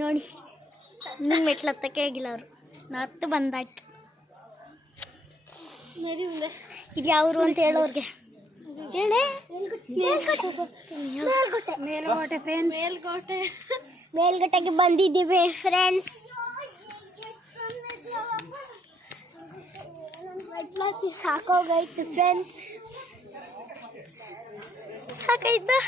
ನೋಡಿ ಇನ್ನೂ ಮೆಟ್ಲು ಹತ್ತಕ್ಕೆ ಆಗಿಲ್ಲ ಅವರು. ಹತ್ತು ಬಂದಾಯ್ತು. ಇದು ಯಾವರು ಅಂತ ಹೇಳೋರ್ಗೆ ಹೇಳಿ. ಮೇಲ್ಕೋಟೆ ಫ್ರೆಂಡ್ಸ್, ಮೇಲ್ಕೋಟೆಗೆ ಬಂದಿದ್ದೀವಿ ಫ್ರೆಂಡ್ಸ್. ಮೆಟ್ಲತ್ತಿ ಸಾಕೋಗೈತು ಫ್ರೆಂಡ್ಸ್, ಸಾಕಾಯ್ತಾ?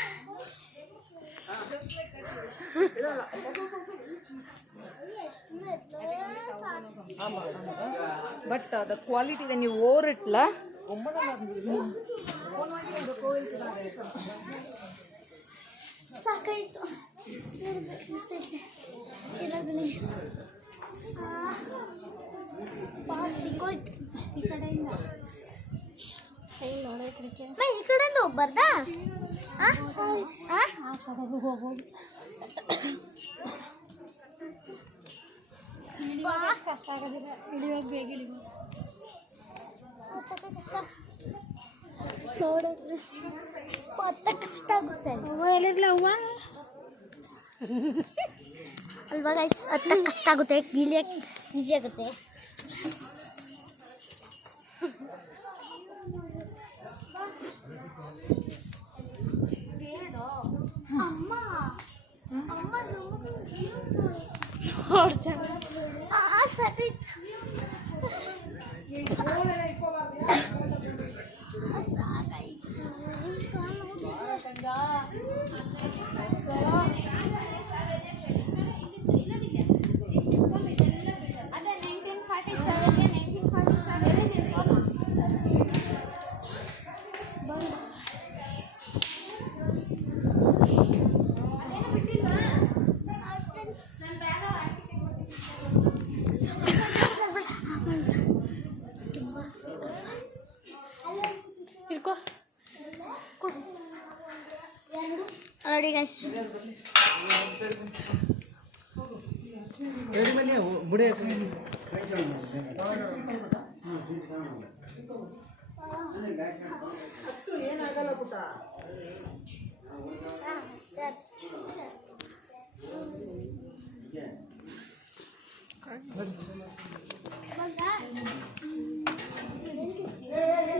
But the quality when you wore it, la. ಸಾಕಾಯ್ತು. ಸಿಕ್ಕೋಯ್ತು ಈ ಕಡೆಯಿಂದ. ಈ ಕಡೆಯಿಂದ ಹೋಗ್ಬಾರ್ದಾ? ಹೋಗ್ಬೋದು. ಕಷ್ಟ ಆಗೋದಿಲ್ಲ ಇಳಿಯೋದು, ಬೇಗ ಇಳಿಬೋದು. ನೋಡಿದ್ರೆ ಕಷ್ಟ ಆಗುತ್ತೆ ಅಲ್ವಾ ಗೈಸ್? ಹತ್ತಕ್ಕೆ ಕಷ್ಟ ಆಗುತ್ತೆ, ಇಳಿಯಕ್ಕೆ ಈಸಿ ಆಗುತ್ತೆ. ಅಮ್ಮ ಸರಿ ನೋಡಿ ಗೈಸ್,